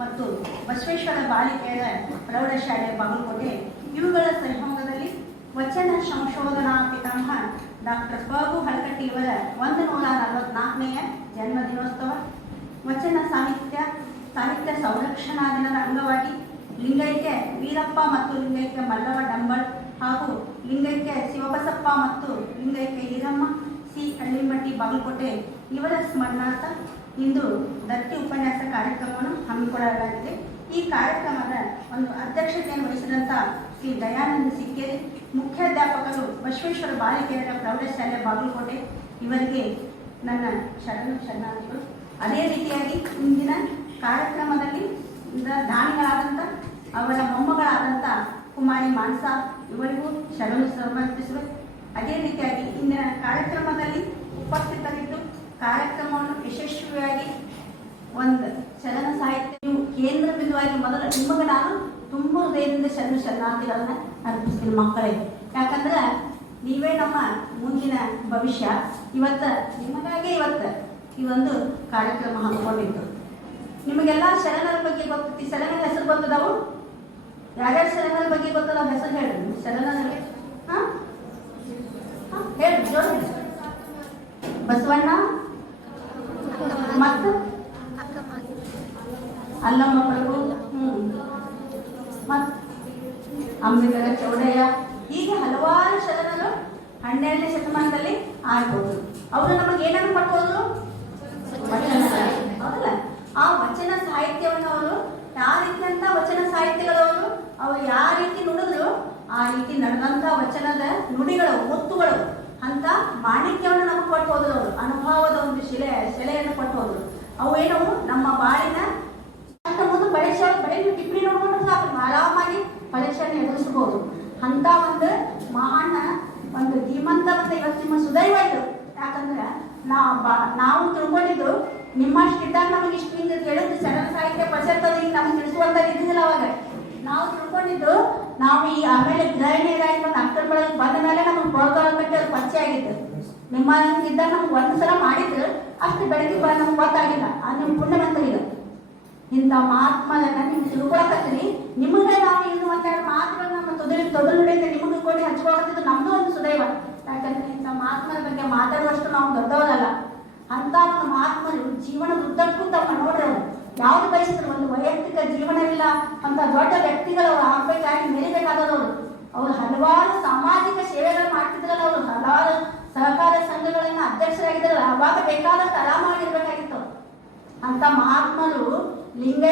ಮತ್ತು ಬಸವೇಶ್ವರ ಬಾಲಿಕೆಯರ ಪ್ರೌಢಶಾಲೆ ಬಾಗಲಕೋಟೆ ಇವುಗಳ ಸಹಯೋಗದಲ್ಲಿ ವಚನ ಸಂಶೋಧನಾ ಪಿತಾಮಹ ಡಾಕ್ಟರ್ ಪಗು ಹಳಕಟ್ಟಿ ಇವರ 144ನೇ ಜನ್ಮ ದಿನೋತ್ಸವ ವಚನ ಸಾಹಿತ್ಯ ಸಂರಕ್ಷಣಾ ದಿನದ ಅಂಗವಾಗಿ ಲಿಂಗೈಕ್ಯ ವೀರಪ್ಪ ಮತ್ತು ಲಿಂಗೈಕ್ಯ ಮಲ್ಲವ ಡಂಬಳ್ ಹಾಗೂ ಲಿಂಗೈಕ್ಯ ಶಿವಬಸಪ್ಪ ಮತ್ತು ಲಿಂಗೈಕ್ಯ ಈರಮ್ಮ ಸಿ ಹಳ್ಳಿಮಟ್ಟಿ ಬಾಗಲಕೋಟೆ ಇವರ ಸ್ಮರಣಾರ್ಥ ಇಂದು ದತ್ತಿ ಉಪನ್ಯಾಸ ಕಾರ್ಯಕ್ರಮವನ್ನು ಹಮ್ಮಿಕೊಳ್ಳಲಾಗಿದೆ. ಈ ಕಾರ್ಯಕ್ರಮದ ಒಂದು ಅಧ್ಯಕ್ಷತೆಯನ್ನು ವಹಿಸಿದಂಥ ಶ್ರೀ ದಯಾನಂದ ಸಿಕ್ಕೇರಿ, ಮುಖ್ಯಾಧ್ಯಾಪಕರು ಬಸವೇಶ್ವರ ಬಾಲಿಕೆಯರ ಪ್ರೌಢಶಾಲೆ ಬಾಗಲಕೋಟೆ ಇವರಿಗೆ ನನ್ನ ಶರಣಾರ್ಥಿಗಳು. ಅದೇ ರೀತಿಯಾಗಿ ಇಂದಿನ ಕಾರ್ಯಕ್ರಮದಲ್ಲಿ ದಾನಿಗಳಾದಂಥ ಅವರ ಮೊಮ್ಮಗಳಾದಂಥ ಕುಮಾರಿ ಮಾನಸಾ ಇವರಿಗೂ ಶರಣು ಸಮರ್ಪಿಸಬೇಕು. ಅದೇ ರೀತಿಯಾಗಿ ಇಂದಿನ ಕಾರ್ಯಕ್ರಮದಲ್ಲಿ ಉಪಸ್ಥಿತರಿದ್ದು ಕಾರ್ಯಕ್ರಮವನ್ನು ಯಶಸ್ವಿಯಾಗಿ ಒಂದು ಚಲನ ಸಾಹಿತ್ಯ ಕೇಂದ್ರ ಬಿಂದುವಾಗಿ ಮೊದಲು ನಿಮಗೆ ನಾನು ತುಂಬ ಹೃದಯದಿಂದ ಶರಣಾರ್ಥಿಗಳನ್ನ ಅರ್ಪಿಸ್ತೀನಿ ಮಕ್ಕಳೇ. ಯಾಕಂದ್ರೆ ನೀವೇ ನಮ್ಮ ಮುಂದಿನ ಭವಿಷ್ಯ. ನಿಮಗಾಗೆ ಈ ಒಂದು ಕಾರ್ಯಕ್ರಮ ಹಮ್ಮಿಕೊಂಡಿತ್ತು. ನಿಮಗೆಲ್ಲ ಶರಣರ ಬಗ್ಗೆ ಗೊತ್ತೈತಿ. ಶರಣರ ಹೆಸರು ಗೊತ್ತದವು? ಯಾರ್ಯಾರು ಶರಣರ ಬಗ್ಗೆ ಗೊತ್ತದ ಹೆಸರು ಹೇಳಿ. ಶರಣರ ಹೇಳಿ ಜೋಡಿ. ಬಸವಣ್ಣ ಮತ್ತು ಅಲ್ಲಮ್ಮ ಪ್ರಭು, ಮತ್ತು ಅಂಬಿಗರ ಚೌಡಯ್ಯ, ಹೀಗೆ ಹಲವಾರು ಶರಣರು 12ನೇ ಶತಮಾನದಲ್ಲಿ ಆಗ್ಬೋದು. ಅವರು ನಮಗೆ ಏನನ್ನು ಕೊಟ್ಟು ಹೋದ್ರು? ವಚನ ಸಾಹಿತ್ಯ. ಹೌದಲ್ಲ? ಆ ವಚನ ಸಾಹಿತ್ಯವನ್ನು ಅವರು ಯಾವ ರೀತಿ ಅಂತ ವಚನ ಸಾಹಿತ್ಯಗಳವರು ಅವರು ಯಾವ ರೀತಿ ನುಡಿದ್ರು ಆ ರೀತಿ ನಡೆದಂತ ವಚನದ ನುಡಿಗಳು ಮುತ್ತುಗಳು ಅಂತ ಮಾಣಿಕ್ಯವನ್ನು ನಮಗೆ ಕೊಟ್ಟು ಹೋದ್ರು. ಅವರು ಅನುಭವದ ಒಂದು ಶಿಲೆಯನ್ನು ಕೊಟ್ಟು ಹೋದ್ರು. ಅವೇನು ನಮ್ಮ ಬಾಳಿನ ಮುಂದೆ ಬೆಳೆದು ಟಿಪ್ಪಣಿ ನೋಡ್ಕೊಂಡು ಸಾಕು ಆರಾಮಾಗಿ ಪರೀಕ್ಷೆಯನ್ನು ಎದುರಿಸಬಹುದು. ಅಂತ ಒಂದು ಮಹಾನ್ ಒಂದು ಧೀಮಂತ ಒಂದು ಇವತ್ತು ನಿಮ್ಮ ಸುದೈವ ಇದು. ಯಾಕಂದ್ರೆ ನಾವು ತಿಳ್ಕೊಂಡಿದ್ದು ನಿಮ್ಮಷ್ಟಿದ್ದಾಗ ನಮಗೆ ಇಷ್ಟು ಹಿಂಗೆ ಹೇಳಿದ್ದು ಶರಣ ಸಾಹಿತ್ಯ ಪರಿಷತ್ತದ ಈಗ ನಮ್ಗೆ ತಿಳಿಸುವಂತ ಇದ್ದಿದ್ದಿಲ್ಲ. ಅವಾಗ ನಾವು ತಿಳ್ಕೊಂಡಿದ್ದು ನಾವು ಈ ಆಮೇಲೆ ಗೃಹಿಣಿಯರಾಗಿ ಒಂದು ಅಕ್ಕನ ಬೆಳಗ್ಗೆ ಬಂದ ಮೇಲೆ ನಮಗೆ ಪ್ರೋತ್ಸಾಹಕ್ಕೆ ಅದು ಪರಿಚಯ ಆಗಿತ್ತು. ನಿಮ್ಮ ಇದ್ದಾಗ ನಮ್ಗೆ ಒಂದ್ಸಲ ಮಾಡಿದ್ರು ಅಷ್ಟು ಬೆಳಗ್ಗೆ ನಮ್ಗೆ ಗೊತ್ತಾಗಿಲ್ಲ. ಅದು ನಿಮ್ಮ ಪುಣ್ಯವಂತರಿದು. ಇಂಥ ಮಹಾತ್ಮರನ್ನ ನಿಮ್ಗೆ ತಿಳ್ಕೊಳಕತ್ತೀನಿ. ನಿಮಗೆ ನಾವು ಇನ್ನು ಒಂದೆರಡು ಮಾತುಗಳನ್ನ ನಮ್ಮ ತೊದಲು ನುಡಿಯಿಂದ ನಿಮಗೆ ಕೊಡಿ ಹಚ್ಕೊಳಕತ್ತಿದ್ದು ನಮ್ದು ಒಂದು ಸುದೈವ. ಯಾಕಂದ್ರೆ ಇಂಥ ಮಹಾತ್ಮರ ಬಗ್ಗೆ ಮಾತಾಡುವಷ್ಟು ನಾವು ದೊಡ್ಡವರಲ್ಲ. ಅಂತ ಒಂದು ಮಹಾತ್ಮರು ಜೀವನದ ಉದ್ದಕ್ಕೂ ತಮ್ಮ ನೋಡ್ರವರು ಯಾವ್ದು ಬಯಸಿದ್ರು. ಒಂದು ವೈಯಕ್ತಿಕ ಜೀವನವಿಲ್ಲ ಅಂತ ದೊಡ್ಡ ವ್ಯಕ್ತಿಗಳು ಆಗ್ಬೇಕಾಗಿ ಮೆರಿಬೇಕಾದವರು. ಅವರು ಹಲವಾರು ಸಾಮಾಜಿಕ ಸೇವೆಗಳು ಮಾಡ್ತಿದ್ರಲ್ಲ. ಅವರು ಹಲವಾರು ಸಹಕಾರ ಸಂಘಗಳನ್ನ ಅಧ್ಯಕ್ಷರಾಗಿದ್ರಲ್ಲ. ಅವಾಗ ಬೇಕಾದಷ್ಟು ಆರಾಮಾಗಿರ್ಬೇಕಾಗಿತ್ತು. ಅಂತ ಮಹಾತ್ಮರು ಲಿಂಗ